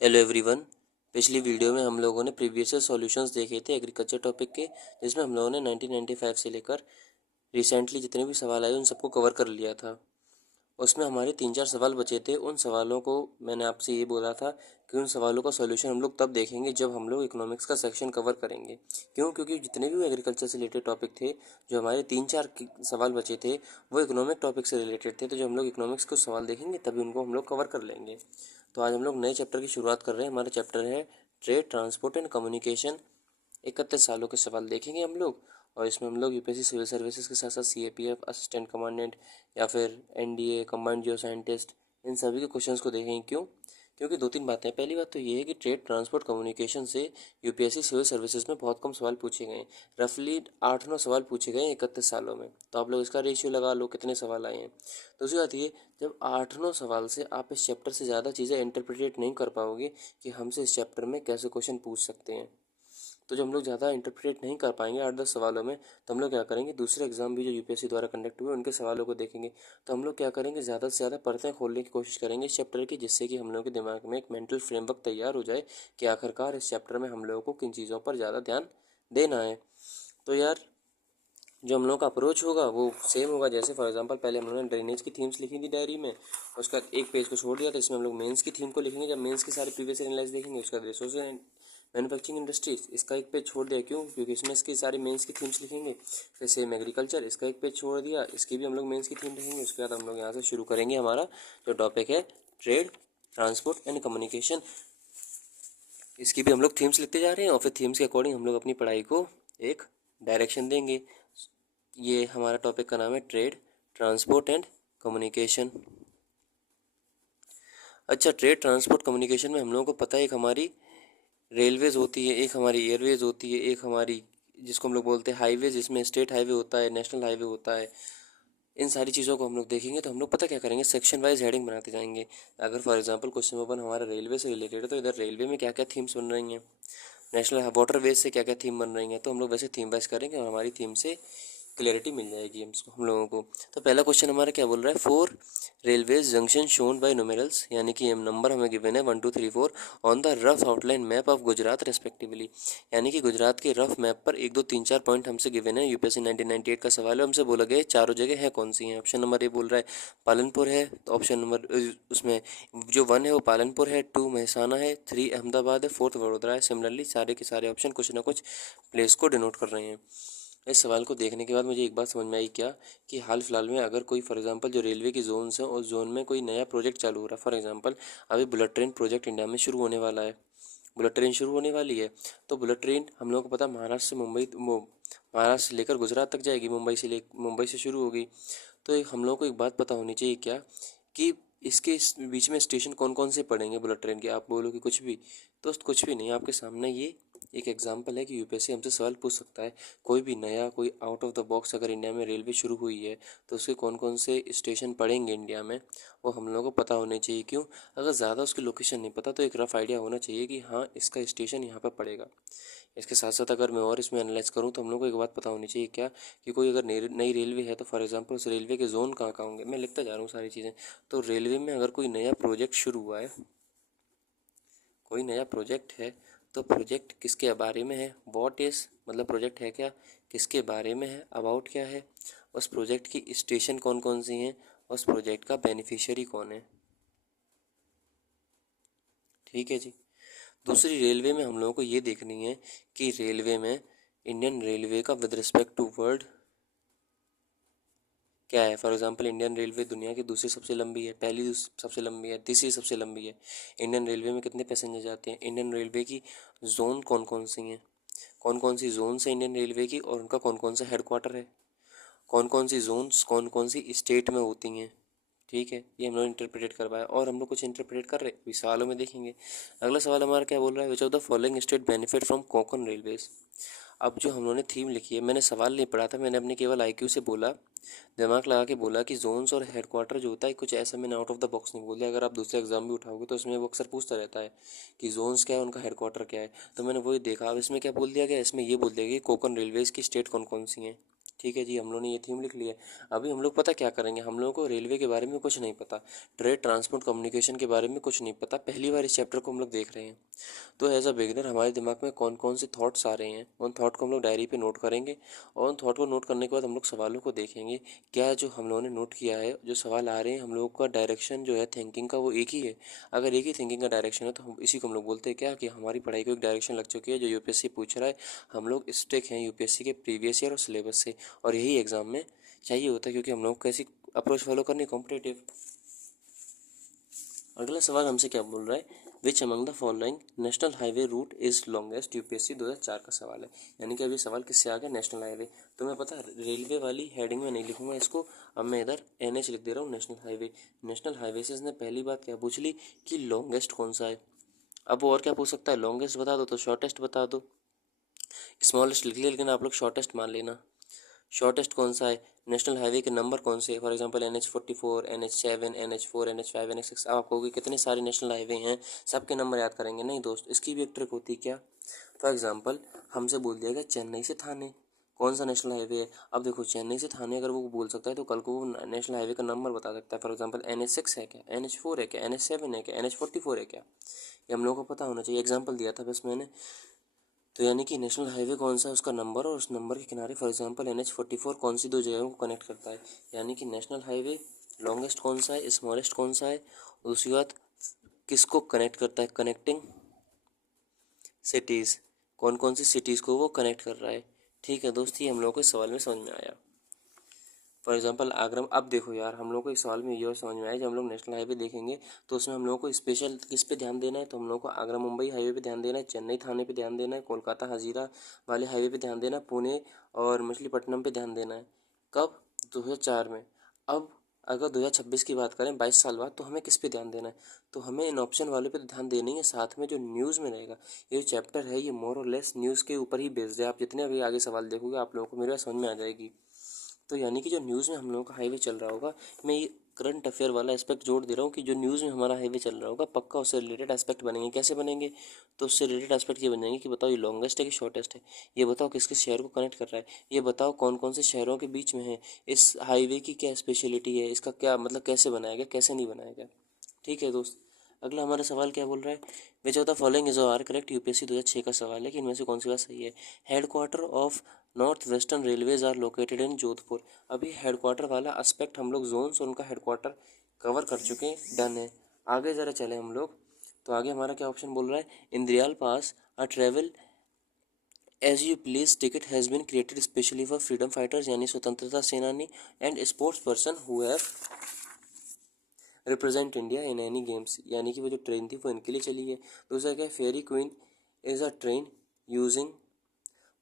Hello everyone. पिछली video में हम लोगों ने प्रीवियस सॉल्यूशंस देखे थे एग्रीकल्चर टॉपिक के, जिसमें हम लोगों ने 1995 से लेकर रिसेंटली जितने भी सवाल आए उन सबको कवर कर लिया था। उसमें हमारे 3-4 सवाल बचे थे। उन सवालों को मैंने आपसे ये बोला था कि उन सवालों का सॉल्यूशन हम लोग तब देखेंगे जब हम लोग इकोनॉमिक्स का सेक्शन कवर करेंगे। क्यों? क्योंकि जितने भी एग्रीकल्चर से रिलेटेड टॉपिक थे, जो हमारे 3-4 सवाल बचे थे, वो इकोनॉमिक टॉपिक से रिलेटेड थे। तो जब हम लोग इकोनॉमिक्स को सवाल देखेंगे तभी उनको हम लोग कवर कर लेंगे। तो आज हम लोग नए चैप्टर की शुरुआत कर रहे हैं। हमारा चैप्टर है ट्रेड, ट्रांसपोर्ट एंड कम्युनिकेशन। 31 सालों के सवाल देखेंगे हम लोग, और इसमें हम लोग यूपीएससी सिविल सर्विसेज के साथ साथ सीएपीएफ, असिस्टेंट कमांडेंट या फिर एनडीए, कंबाइंड जियो साइंटिस्ट, इन सभी के क्वेश्चंस को देखेंगे। क्यों? क्योंकि दो तीन बातें हैं। पहली बात तो ये है कि ट्रेड, ट्रांसपोर्ट, कम्युनिकेशन से यूपीएससी सिविल सर्विसेज में बहुत कम सवाल पूछे गए हैं। रफली 8-9 सवाल पूछे गए हैं 31 सालों में। तो आप लोग इसका रेशियो लगा लो कितने सवाल आए हैं। दूसरी बात ये, जब 8-9 सवाल से आप इस चैप्टर से ज़्यादा चीज़ें इंटरप्रिटेट नहीं कर पाओगे कि हमसे इस चैप्टर में कैसे क्वेश्चन पूछ सकते हैं, तो जब हम लोग ज़्यादा इंटरप्रेट नहीं कर पाएंगे 8-10 सवालों में, तो हम लोग क्या करेंगे, दूसरे एग्जाम भी जो यूपीएससी द्वारा कंडक्ट हुए उनके सवालों को देखेंगे। तो हम लोग क्या करेंगे, ज़्यादा से ज़्यादा परतें खोलने की कोशिश करेंगे इस चैप्टर की, जिससे कि हम लोग के दिमाग में एक मेंटल फ्रेमवर्क तैयार हो जाए कि आखिरकार इस चैप्टर में हम लोगों को किन चीज़ों पर ज़्यादा ध्यान देना है। तो यार, जो हम लोग का अप्रोच होगा वो सेम होगा। जैसे फॉर एग्जांपल पहले हम लोगों ने ड्रेनेज की थीम्स लिखी थी डायरी में, उसके बाद एक पेज को छोड़ दिया, तो इसमें हम लोग मेंस की थीम को लिखेंगे। जब मेंस की सारी प्रीवियस एनालाइज देखेंगे, उसका रिसोर्स मैन्युफैक्चरिंग इंडस्ट्रीज, इसका एक पेज छोड़ दिया। क्यों? क्योंकि इसमें इसकी सारी मेंस की थीम्स लिखेंगे। फिर सेम एग्रीकल्चर, इसका एक पेज छोड़ दिया, इसकी भी हम लोग मेंस की थीम लिखेंगे। उसके बाद हम लोग यहाँ से शुरू करेंगे हमारा जो टॉपिक है ट्रेड, ट्रांसपोर्ट एंड कम्युनिकेशन। इसकी भी हम लोग थीम्स लिखते जा रहे हैं, और फिर थीम्स के अकॉर्डिंग हम लोग अपनी पढ़ाई को एक डायरेक्शन देंगे। ये हमारा टॉपिक का नाम है ट्रेड, ट्रांसपोर्ट एंड कम्युनिकेशन। अच्छा, ट्रेड, ट्रांसपोर्ट, कम्युनिकेशन में हम लोगों को पता है एक हमारी रेलवेज होती है, एक हमारी एयरवेज होती है, एक हमारी जिसको हम लोग बोलते हैं हाईवे, जिसमें स्टेट हाईवे होता है, नेशनल हाईवे होता है। इन सारी चीज़ों को हम लोग देखेंगे तो हम लोग पता क्या करेंगे, सेक्शन वाइज हेडिंग बनाते जाएंगे। अगर फॉर एग्जांपल क्वेश्चन पेपर हमारा रेलवे से रिलेटेड है, तो इधर रेलवे में क्या क्या थीम्स बन रही हैं, नेशनल वाटरवेज से क्या क्या थीम बन रही हैं, तो हम लोग वैसे थीम वाइज करेंगे और हमारी थीम से क्लैरिटी मिल जाएगी हम लोगों को। तो पहला क्वेश्चन हमारा क्या बोल रहा है, 4 रेलवेज जंक्शन शोन बाय नुमेरल्स, यानी कि एम नंबर हमें गिवन है 1 2 3 4 on the rough outline map of Gujarat respectively. यानी कि गुजरात के रफ मैप पर 1 2 3 4 पॉइंट हमसे गिवन है। यूपीएससी 1998 का सवाल है, हमसे बोला गया है चारों जगह है कौन सी हैं। ऑप्शन नंबर ए बोल रहा है पालनपुर है, तो ऑप्शन नंबर उसमें जो 1 है वो पालनपुर है, 2 महसाना है, 3 अहमदाबाद है, 4 वडोदरा है। सिमिलरली सारे के सारे ऑप्शन कुछ ना कुछ प्लेस को डिनोट कर रहे हैं। इस सवाल को देखने के बाद मुझे एक बात समझ में आई, क्या कि हाल फिलहाल में अगर कोई फॉर एग्जांपल जो रेलवे की जोन्स हैं उस जोन में कोई नया प्रोजेक्ट चालू हो रहा है, फॉर एग्जांपल अभी बुलेट ट्रेन प्रोजेक्ट इंडिया में शुरू होने वाला है, बुलेट ट्रेन शुरू होने वाली है। तो बुलेट ट्रेन हम लोगों को पता महाराष्ट्र से महाराष्ट्र से लेकर गुजरात तक जाएगी, मुंबई से शुरू होगी। तो एक हम लोगों को एक बात पता होनी चाहिए, क्या कि इसके बीच में स्टेशन कौन कौन से पड़ेंगे बुलेट ट्रेन के। आप बोलो कि कुछ भी, तो कुछ भी नहीं, आपके सामने ये एक एग्जांपल है कि यूपीएससी हमसे सवाल पूछ सकता है। कोई भी नया, कोई आउट ऑफ द बॉक्स अगर इंडिया में रेलवे शुरू हुई है, तो उसके कौन कौन से स्टेशन पड़ेंगे इंडिया में, वो हम लोगों को पता होने चाहिए। क्यों? अगर ज़्यादा उसकी लोकेशन नहीं पता तो एक रफ आइडिया होना चाहिए कि हाँ इसका स्टेशन यहाँ पर पड़ेगा। इसके साथ साथ अगर मैं और इसमें एनालाइज करूँ तो हम लोग को एक बात पता होनी चाहिए, क्या कि कोई अगर नई रेलवे है तो फॉर एग्जांपल उस रेलवे के जोन कहाँ कहाँ होंगे। मैं लिखता जा रहा हूँ सारी चीज़ें। तो रेलवे में अगर कोई नया प्रोजेक्ट शुरू हुआ है, कोई नया प्रोजेक्ट है, तो प्रोजेक्ट किसके बारे में है, व्हाट इज़ मतलब प्रोजेक्ट है क्या, किसके बारे में है, अबाउट क्या है, उस प्रोजेक्ट की स्टेशन कौन कौन सी हैं, उस प्रोजेक्ट का बेनिफिशियरी कौन है। ठीक है जी। दूसरी, रेलवे में हम लोगों को ये देखनी है कि रेलवे में इंडियन रेलवे का विद रिस्पेक्ट टू वर्ल्ड क्या है। फॉर एग्जांपल इंडियन रेलवे दुनिया की दूसरी सबसे लंबी है, पहली सबसे लंबी है, तीसरी सबसे लंबी है। इंडियन रेलवे में कितने पैसेंजर जाते हैं, इंडियन रेलवे की जोन कौन कौन सी हैं, कौन कौन सी जोन है इंडियन रेलवे की, और उनका कौन कौन सा हेडक्वार्टर है, कौन कौन सी जोन्स कौन कौन सी स्टेट में होती हैं। ठीक है, ये हम लोग इंटरप्रेट कर पाए, और हम लोग कुछ इंटरप्रेट कर रहे हैं सवालों में देखेंगे। अगला सवाल हमारा क्या बोल रहा है, which of the following state benefit from Konkan railways. अब जो हम लोगों ने थीम लिखी है, मैंने सवाल नहीं पढ़ा था, मैंने अपने केवल आईक्यू से बोला, दिमाग लगा के बोला कि जोन्स और हेडक्वार्टर जो होता है कुछ ऐसा, मैंने आउट ऑफ द बॉक्स नहीं बोल दिया। अगर आप दूसरे एग्जाम भी उठाओगे तो उसमें वो अक्सर पूछता रहता है कि जोन्स क्या है, उनका हेडक्वार्टर क्या है। तो मैंने वही देखा। अब इसमें क्या बोल दिया गया, इसमें ये बोल दिया गया कि कोंकण रेलवेज़ की स्टेट कौन कौन सी हैं। ठीक है जी, हम लोगों ने ये थीम लिख लिया है। अभी हम लोग पता क्या करेंगे, हम लोगों को रेलवे के बारे में कुछ नहीं पता, ट्रेड ट्रांसपोर्ट कम्युनिकेशन के बारे में कुछ नहीं पता, पहली बार इस चैप्टर को हम लोग देख रहे हैं। तो एज अ बिगिनर हमारे दिमाग में कौन कौन से थॉट्स आ रहे हैं, उन थॉट को हम लोग डायरी पे नोट करेंगे, और उन थॉट को नोट करने के बाद हम लोग सवालों को देखेंगे, क्या जो हम लोगों ने नोट किया है, जो सवाल आ रहे हैं, हम लोगों का डायरेक्शन जो है थिंकिंग का वो एक ही है। अगर एक ही थिंकिंग का डायरेक्शन है तो हम इसी को हम लोग बोलते हैं क्या, कि हमारी पढ़ाई को एक डायरेक्शन लग चुकी है, जो यूपीएससी पूछ रहा है, हम लोग स्टिक हैं यूपीएससी के प्रीवियस ईयर और सिलेबस से, और यही एग्जाम में चाहिए होता है, क्योंकि हम लोग कैसी अप्रोच फॉलो करनी, कॉम्पिटेटिव। अगला सवाल हमसे क्या बोल रहा है, which among the following national highway route is longest, UPSC 2004 का सवाल है। यानी कि अभी सवाल किससे आ गया, नेशनल हाईवे। तो मैं पता रेलवे वाली हेडिंग में नहीं लिखूंगा इसको, अब मैं इधर एनएच लिख दे रहा हूँ, नेशनल हाईवे। नेशनल हाईवे से इसने पहली बात क्या पूछ ली कि लॉन्गेस्ट कौन सा है। अब वो और क्या पूछ सकता है, लॉन्गेस्ट बता दो तो शॉर्टेस्ट बता दो, स्मॉलेस्ट लिख लिया, लेकिन आप लोग शॉर्टेस्ट मान लेना। शॉर्टेस्ट कौन सा है, नेशनल हाईवे के नंबर कौन से, for example NH44, NH7, NH4, NH5, NH6। अब आपको कि कितने सारे नेशनल हाईवे हैं, सबके नंबर याद करेंगे नहीं दोस्त, इसकी भी एक ट्रिक होती है। क्या, फॉर एग्जांपल हमसे बोल दिया गया चेन्नई से थाने कौन सा नेशनल हाईवे है। अब देखो चेन्नई से थाने अगर वो बोल सकता है तो कल को वो नेशनल हाईवे का नंबर बता सकता है। फॉर एग्जांपल NH6 है क्या, NH4 है क्या, NH7 है क्या, NH44 है क्या, ये हम लोगों को पता होना चाहिए। एग्जाम्पल दिया था बस मैंने। तो यानी कि नेशनल हाईवे कौन सा है, उसका नंबर और उस नंबर के किनारे फॉर एग्जांपल NH44 कौन सी दो जगहों को कनेक्ट करता है। यानी कि नेशनल हाईवे लॉन्गेस्ट कौन सा है, स्मॉलेस्ट कौन सा है, और दूसरी बात किसको कनेक्ट करता है, कनेक्टिंग सिटीज़, कौन कौन सी सिटीज़ को वो कनेक्ट कर रहा है। ठीक है दोस्त, ये हम लोग को इस सवाल में समझ में आया। फॉर एग्जांपल आगरा, अब देखो यार हम लोग को इस सवाल में ये और समझ में आया, जब हम लोग नेशनल हाईवे देखेंगे तो उसमें हम लोगों को स्पेशल किस पे ध्यान देना है, तो हम लोग को आगरा मुंबई हाईवे पे ध्यान देना है, चेन्नई थाने पे ध्यान देना है, कोलकाता हजीरा वाले हाईवे पे ध्यान देना है, पुणे और मछलीपट्टनम पे ध्यान देना है। कब, 2004 में। अब अगर 2026 की बात करें 22 साल बाद, तो हमें किस पे ध्यान देना है, तो हमें इन ऑप्शन वाले पे तो ध्यान देना ही है, साथ में जो न्यूज़ में रहेगा। ये जो चैप्टर है ये मोर और लेस न्यूज़ के ऊपर ही बेस्ड है। आप जितने अभी आगे सवाल देखोगे आप लोगों को मेरे बात समझ में आ जाएगी। तो यानी कि जो न्यूज़ में हम लोगों का हाईवे चल रहा होगा, मैं ये करंट अफेयर वाला एस्पेक्ट जोड़ दे रहा हूँ कि जो न्यूज़ में हमारा हाईवे चल रहा होगा पक्का उससे रिलेटेड एस्पेक्ट बनेंगे। कैसे बनेंगे, तो उससे रिलेटेड एस्पेक्ट ये बन जाएंगे कि बताओ ये लॉन्गेस्ट है कि शॉर्टेस्ट है, ये बताओ किस किस शहर को कनेक्ट कर रहा है, ये बताओ कौन कौन से शहरों के बीच में है, इस हाईवे की क्या स्पेशलिटी है, इसका क्या मतलब, कैसे बनाया गया कैसे नहीं बनाया गया। ठीक है दोस्त, अगला हमारा सवाल क्या बोल रहा है, which of the following is are correct, UPSC 2006 का सवाल है कि इनमें से कौन सी बात सही है। Headquarter of north western railways are located in Jodhpur. अभी हेडक्वार्टर वाला एस्पेक्ट हम लोग जोन्स और उनका हेडक्वार्टर कवर कर चुके हैं, डन है। आगे ज़रा चले हम लोग, तो आगे हमारा क्या ऑप्शन बोल रहा है, Indrail pass a travel as you please ticket has been created specially for freedom fighters, यानी स्वतंत्रता सेनानी and sports person who have represent India in any games. यानी कि वो जो ट्रेन थी वो इनके लिए चली है। दूसरा क्या है, Fairy Queen is a train using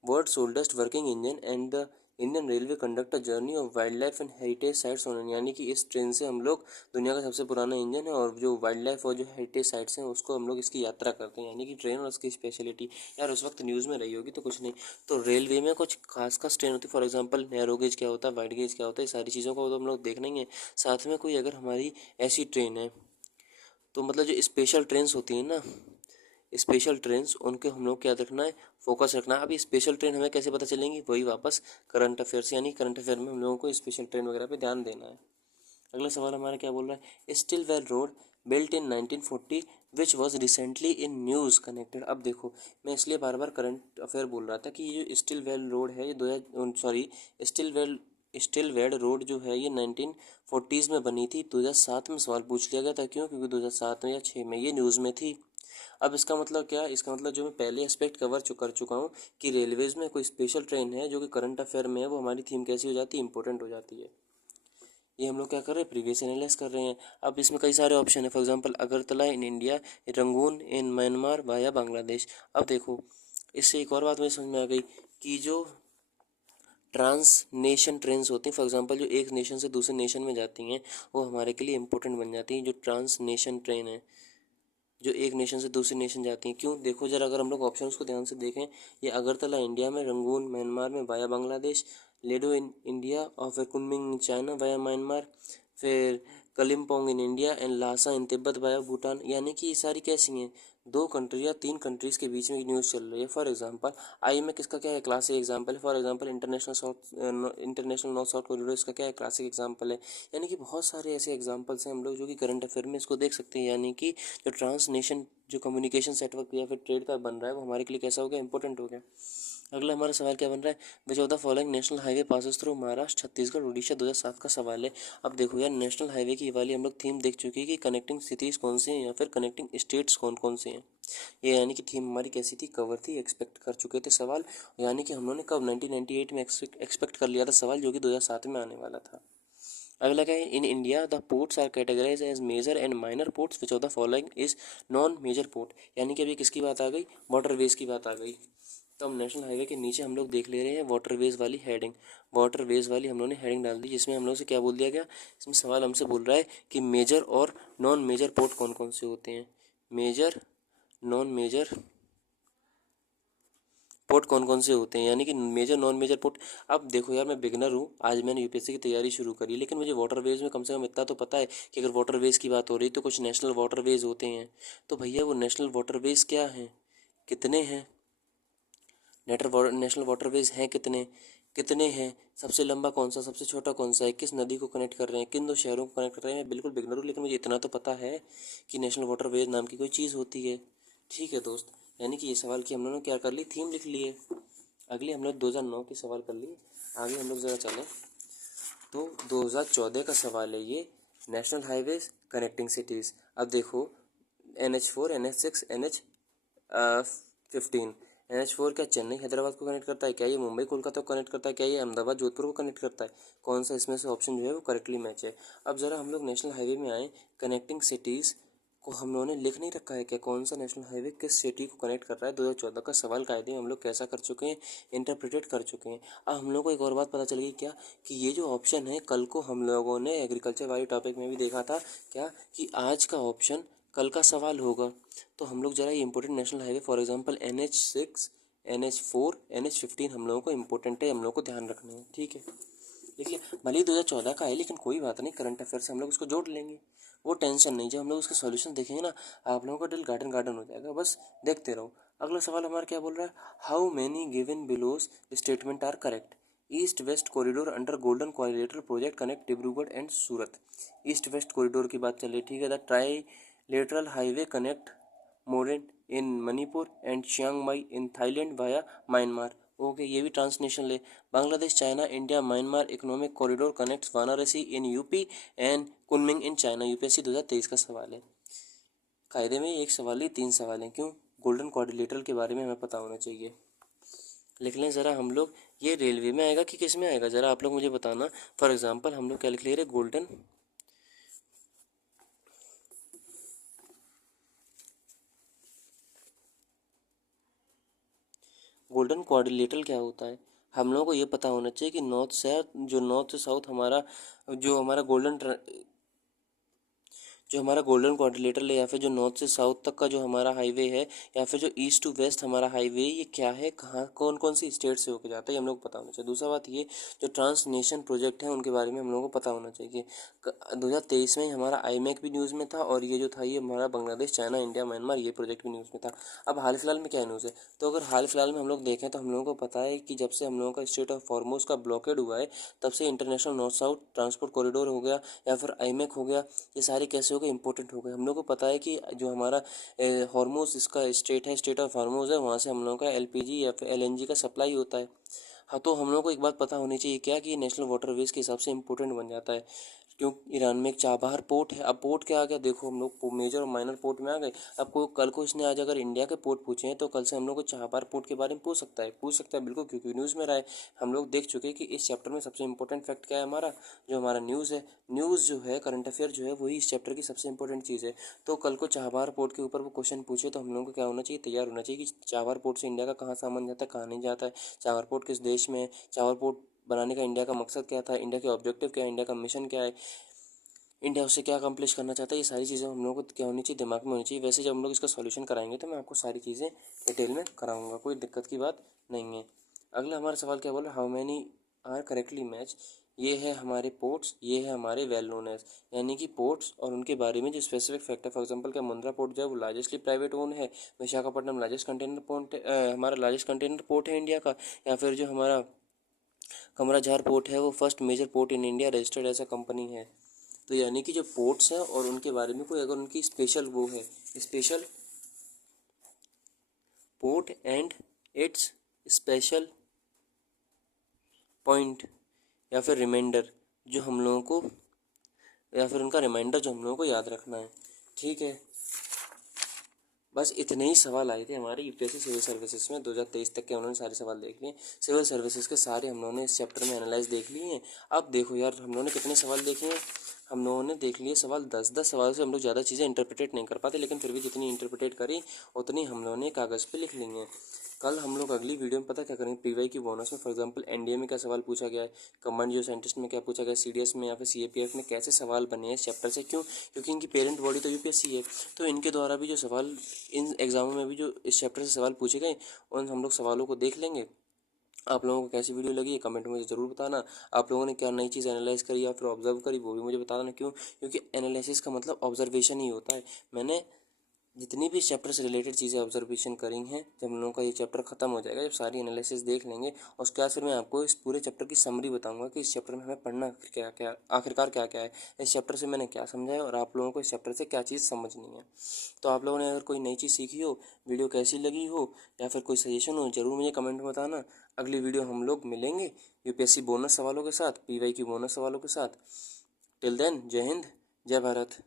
world's oldest working engine and the Indian railway conduct a journey of wildlife and heritage sites on. यानी कि इस ट्रेन से हम लोग दुनिया का सबसे पुराना इंजन है और जो वाइल्ड लाइफ और जो हेरिटेज साइट्स हैं उसको हम लोग इसकी यात्रा करते हैं। यानी कि ट्रेन और उसकी स्पेशलिटी यार उस वक्त न्यूज़ में रही होगी तो कुछ नहीं। तो रेलवे में कुछ खास खास ट्रेन होती है, फॉर एग्जांपल नैरो गेज क्या होता है, वाइड गेज क्या होता है, ये सारी चीज़ों को तो हम लोग देख लेंगे। साथ में कोई अगर हमारी ऐसी ट्रेन है, तो मतलब जो स्पेशल ट्रेन्स होती हैं ना, स्पेशल ट्रेन्स उनके हम लोग क्या रखना है, फोकस रखना है। अभी स्पेशल ट्रेन हमें कैसे पता चलेंगी, वही वापस करंट अफेयर्स, यानी करंट अफेयर में हम लोगों को स्पेशल ट्रेन वगैरह पे ध्यान देना है। अगला सवाल हमारा क्या बोल रहा है, still well road built in 1940 which was recently in news connected. अब देखो मैं इसलिए बार बार करंट अफेयर बोल रहा था कि ये जो स्टिल वेल रोड है ये स्टिल वेल स्टिल वेड रोड जो है ये 1940s में बनी थी। 2007 में सवाल पूछ लिया गया था, क्यों, क्योंकि 2007 में या 6 में ये न्यूज़ में थी। अब इसका मतलब क्या है, इसका मतलब जो मैं पहले एस्पेक्ट कर चुका हूँ कि रेलवेज में कोई स्पेशल ट्रेन है जो कि करंट अफेयर में है, वो हमारी थीम कैसी हो जाती है, इंपॉर्टेंट हो जाती है। ये हम लोग क्या कर रहे हैं, प्रीवियस एनालाइज कर रहे हैं। अब इसमें कई सारे ऑप्शन है, for example Agartala in India, Rangoon in Myanmar via Bangladesh. अब देखो इससे एक और बात मुझे समझ में आ गई कि जो ट्रांस नेशन ट्रेन्स होती हैं, फॉर एग्जांपल जो एक नेशन से दूसरे नेशन में जाती हैं, वो हमारे के लिए इंपॉर्टेंट बन जाती हैं। जो ट्रांस नेशन ट्रेन है जो एक नेशन से दूसरे नेशन जाती हैं, क्यों, देखो जरा अगर हम लोग ऑप्शन को ध्यान से देखें, ये अगरतला इंडिया में, रंगून म्यांमार में via Bangladesh, Ledo in India और फिर कुनमिंग चाइना वाया म्यांमार, फिर Kalimpong in India and Lhasa in Tibet via Bhutan. यानी कि ये सारी कैसी हैं, दो कंट्री या तीन कंट्रीज़ के बीच में न्यूज़ चल रही है। फॉर एग्जांपल आई में किसका क्या है, क्लासिक एग्जांपल है। For example international north south corridor इसका क्या है, क्लासिक एग्जांपल है। यानी कि बहुत सारे ऐसे एग्जांपल्स हैं हम लोग जो कि करंट अफेयर में इसको देख सकते हैं। यानी कि जो ट्रांस नेशन जो कम्युनिकेशन सेटवर्क या फिर ट्रेड का बन रहा है वो हमारे के लिए कैसा हो गया, इंपॉर्टेंट हो गया। अगला हमारा सवाल क्या बन रहा है, which of the following national highway passes through Maharashtra Chhattisgarh Orissa. 2007 का सवाल है। अब देखो यार, नेशनल हाईवे की वाली हम लोग थीम देख चुके हैं कि कनेक्टिंग सिटीज़ कौन से हैं या फिर कनेक्टिंग स्टेट्स कौन कौन से हैं। ये यानी कि थीम हमारी कैसी थी, कवर थी, एक्सपेक्ट कर चुके थे सवाल। यानी कि हम लोगों ने कब 1998 में एक्सपेक्ट कर लिया था सवाल, जो कि 2007 में आने वाला था। अगला क्या है, in India the ports are categorise as major and minor ports which of the following is non major port. यानी कि अभी किसकी बात आ गई, वाटरवेज की बात आ गई। तो हम नेशनल हाईवे के नीचे हम लोग देख ले रहे हैं वाटरवेज वाली हेडिंग। वाटरवेज वाली हम लोगों ने हेडिंग डाल दी, जिसमें हम लोग से क्या बोल दिया गया, इसमें सवाल हमसे बोल रहा है कि मेजर और नॉन मेजर पोर्ट कौन कौन से होते हैं। मेजर नॉन मेजर पोर्ट कौन कौन से होते हैं, यानी कि मेजर नॉन मेजर पोर्ट। अब देखो यार, मैं बिगनर हूँ, आज मैंने यूपीएससी की तैयारी शुरू करी, लेकिन मुझे वाटरवेज में कम से कम इतना तो पता है कि अगर वाटरवेज की बात हो रही तो कुछ नेशनल वाटरवेज होते हैं। तो भैया वो नेशनल वाटरवेज क्या हैं, कितने हैं, नेशनल वाटरवेज हैं कितने, कितने हैं, सबसे लंबा कौन सा, सबसे छोटा कौन सा है, किस नदी को कनेक्ट कर रहे हैं, किन दो शहरों को कनेक्ट कर रहे हैं। मैं बिल्कुल बिगनर हूँ, लेकिन मुझे इतना तो पता है कि नेशनल वाटरवेज नाम की कोई चीज़ होती है। ठीक है दोस्त, यानी कि ये सवाल की हम लोगों ने क्या कर ली, थीम लिख ली है। अगली हम लोग 2009 की सवाल कर लिए। आगे हम लोग ज़रा चलें तो 2014 का सवाल है ये, नेशनल हाईवेज कनेक्टिंग सिटीज़। अब देखो NH4 NH6 NH15। NH4 क्या चेन्नई हैदराबाद को कनेक्ट करता है, क्या ये मुंबई कोलकाता को कनेक्ट करता है, क्या ये अहमदाबाद जोधपुर को कनेक्ट करता है, कौन सा इसमें से ऑप्शन जो है वो करेक्टली मैच है। अब ज़रा हम लोग नेशनल हाईवे में आए, कनेक्टिंग सिटीज़ को हम लोगों ने लिख नहीं रखा है क्या, कौन सा नेशनल हाईवे किस सिटी को कनेक्ट कर रहा है। 2014 का सवाल कायदे हम लोग कैसा कर चुके हैं, इंटरप्रेटेड कर चुके हैं। अब हम लोग को एक और बात पता चल गई क्या, कि ये जो ऑप्शन है कल को हम लोगों ने एग्रीकल्चर वाले टॉपिक में भी देखा था क्या, कि आज का ऑप्शन कल का सवाल होगा। तो हम लोग ज़रा ये important national highway for example NH6 NH4 NH15 हम लोगों को इंपॉर्टेंट है, हम लोगों को ध्यान रखना है। ठीक है, देखिए भले ही 2014 का है, लेकिन कोई बात नहीं, करंट अफेयर से हम लोग उसको जोड़ लेंगे, वो टेंशन नहीं। जब हम लोग उसके सॉल्यूशन देखेंगे ना, आप लोगों का दिल गार्डन गार्डन हो जाएगा, बस देखते रहो। अगला सवाल हमारा क्या बोल रहा है, how many given below statement are correct. East west corridor under golden quadrilateral project connect Dibrugarh and Surat. East west corridor की बात चल रही, ठीक है। The trilateral highway connect Moreh in Manipur and Chiang Mai in Thailand via Myanmar. Okay, ये भी transnational है। Bangladesh China India Myanmar economic corridor connects Varanasi in UP and Kunming in China. UPSC 2023 का सवाल है। कायदे में एक सवाल ही तीन सवाल हैं, क्यों, गोल्डन क्वाड्रिलेटरल के बारे में हमें पता होना चाहिए। लिख लें ज़रा हम लोग, ये रेलवे में आएगा कि किस में आएगा, ज़रा आप लोग मुझे बताना। फॉर एग्जाम्पल हम लोग क्या लिख ले रहे, गोल्डन क्वाड्रिलेटरल क्या होता है। हम लोगों को ये पता होना चाहिए कि नॉर्थ से नॉर्थ से साउथ हमारा जो हमारा गोल्डन क्वाड्रिलेटरल है, या फिर जो नॉर्थ से साउथ तक का जो हमारा हाईवे है, या फिर जो ईस्ट टू वेस्ट हमारा हाईवे, ये क्या है, कहाँ कौन कौन सी स्टेट से होकर जाता है, ये हम लोग को पता होना चाहिए। दूसरा बात ये, जो ट्रांस नेशन प्रोजेक्ट है उनके बारे में हम लोगों को पता होना चाहिए। 2023 में हमारा IMEC भी न्यूज़ में था, और ये जो था ये हमारा बांग्लादेश चाइना इंडिया म्यांमार ये प्रोजेक्ट भी न्यूज़ में था। अब हाल फिलहाल में क्या न्यूज़ है, तो अगर हाल फिलहाल में हम लोग देखें तो हम लोगों को पता है कि जब से हम लोगों का स्ट्रेट ऑफ हॉर्मुज का ब्लॉकेड हुआ है, तब से international north south transport corridor हो गया, या फिर IMEC हो गया, ये सारे कैसे हो गए, इंपॉर्टेंट हो गए। हम लोग को पता है कि जो हमारा हॉर्मुज इसका स्टेट है, स्टेट ऑफ हॉर्मुज है, वहाँ से हम लोगों का LPG या फिर LNG का सप्लाई होता है। हाँ, तो हम लोग को एक बात पता होनी चाहिए क्या, कि नेशनल वाटरवेज के हिसाब से इंपॉर्टेंट बन जाता है। क्यों, ईरान में एक चाबहार पोर्ट है। अब पोर्ट क्या आ गया, देखो हम लोग मेजर और माइनर पोर्ट में आ गए। अब को कल को इसने आज अगर इंडिया के पोर्ट पूछे हैं, तो कल से हम लोग को चाबहार पोर्ट के बारे में पूछ सकता है बिल्कुल, क्योंकि न्यूज़ में रहा है। हम लोग देख चुके हैं कि इस चैप्टर में सबसे इंपॉर्टेंट फैक्ट क्या है, हमारा जो हमारा न्यूज़ है, न्यूज़ जो है, करंट अफेयर जो है, वही इस चैप्टर की सबसे इंपॉर्टेंट चीज़ है। तो कल को चाबहार पोर्ट के ऊपर वो क्वेश्चन पूछे, तो हम लोगों को क्या होना चाहिए, तैयार होना चाहिए कि चाबहार पोर्ट से इंडिया का कहाँ सामान जाता है, कहाँ नहीं जाता है, चाबहार पोर्ट किस देश में है, चाबहार पोर्ट बनाने का इंडिया का मकसद क्या था, इंडिया के ऑब्जेक्टिव क्या है, इंडिया का मिशन क्या है, इंडिया उससे क्या अकम्प्लिश करना चाहता है। ये सारी चीज़ें हम लोगों को क्या होनी चाहिए, दिमाग में होनी चाहिए। वैसे जब हम लोग इसका सॉल्यूशन कराएंगे तो मैं आपको सारी चीज़ें डिटेल में कराऊंगा, कोई दिक्कत की बात नहीं है। अगला हमारा सवाल क्या बोला, how many are correctly match ये है हमारे पोर्ट्स, ये है हमारे वेल नोन एज, यानी कि पोर्ट्स और उनके बारे में जो स्पेसिफिक फैक्ट है। फॉर एग्जांपल क्या मुंद्रा पोर्ट जो है वो लार्जेस्टली प्राइवेट ओन है, विशाखापट्टनम लार्जेस्ट कंटेनर पोर्ट हमारा लार्जेस्ट कंटेनर पोर्ट है इंडिया का, या फिर जो हमारा कमराझार पोर्ट है वो first major port in India registered as a company है। तो यानी कि जो पोर्ट्स हैं और उनके बारे में कोई अगर उनकी स्पेशल वो है, special port and it's special point या फिर रिमाइंडर जो हम लोगों को, या फिर उनका रिमाइंडर जो हम लोगों को याद रखना है। ठीक है, बस इतने ही सवाल आए थे हमारे यूपीएससी सिविल सर्विसेज में 2023 तक के। उन्होंने सारे सवाल देख लिए सिविल सर्विसेज के सारे, हम लोगों ने इस चैप्टर में एनालाइज देख लिए हैं। अब देखो यार, हम लोगों ने कितने सवाल देखे हैं, हम लोगों ने देख लिए सवाल 10 सवाल से हम लोग ज़्यादा चीज़ें इंटरप्रिटेट नहीं कर पाते, लेकिन फिर भी जितनी इंटरप्रिटेट करी उतनी हम लोगों ने कागज़ पे लिख ली हैं। कल हम लोग अगली वीडियो में पता क्या करेंगे, पीवाई की बोनस में फॉर एग्जांपल एनडीए में क्या सवाल पूछा गया है, कमांड जियो साइंटिस्ट में क्या पूछा गया, सीडीएस में या फिर सीएपीएफ में कैसे सवाल बने हैं इस चैप्टर से। क्यों? क्योंकि इनकी पेरेंट बॉडी तो यूपीएससी है, तो इनके द्वारा भी जो सवाल इन एग्जामों में भी जो इस चैप्टर से सवाल पूछे गए उन हम लोग सवालों को देख लेंगे। आप लोगों को कैसी वीडियो लगी है कमेंट में मुझे ज़रूर बताना। आप लोगों ने क्या नई चीज़ एनालाइज करी या फिर ऑब्जर्व करी वो भी मुझे बताना। क्यों? क्योंकि एनालिसिस का मतलब ऑब्जर्वेशन ही होता है। मैंने जितनी भी चैप्टर से रिलेटेड चीज़ें ऑब्जर्वेशन करी हैं, जब हम लोगों का ये चैप्टर खत्म हो जाएगा, जब सारी एनालिसिस देख लेंगे और उसके बाद फिर मैं आपको इस पूरे चैप्टर की समरी बताऊंगा कि इस चैप्टर में हमें पढ़ना क्या क्या, आखिरकार क्या क्या है, इस चैप्टर से मैंने क्या समझा है और आप लोगों को इस चैप्टर से क्या चीज़ समझनी है। तो आप लोगों ने अगर कोई नई चीज़ सीखी हो, वीडियो कैसी लगी हो या फिर कोई सजेशन हो, ज़रूर मुझे कमेंट में बताना। अगली वीडियो हम लोग मिलेंगे यूपीएससी बोनस सवालों के साथ, पीवाई की बोनस सवालों के साथ। टिल देन, जय हिंद, जय भारत।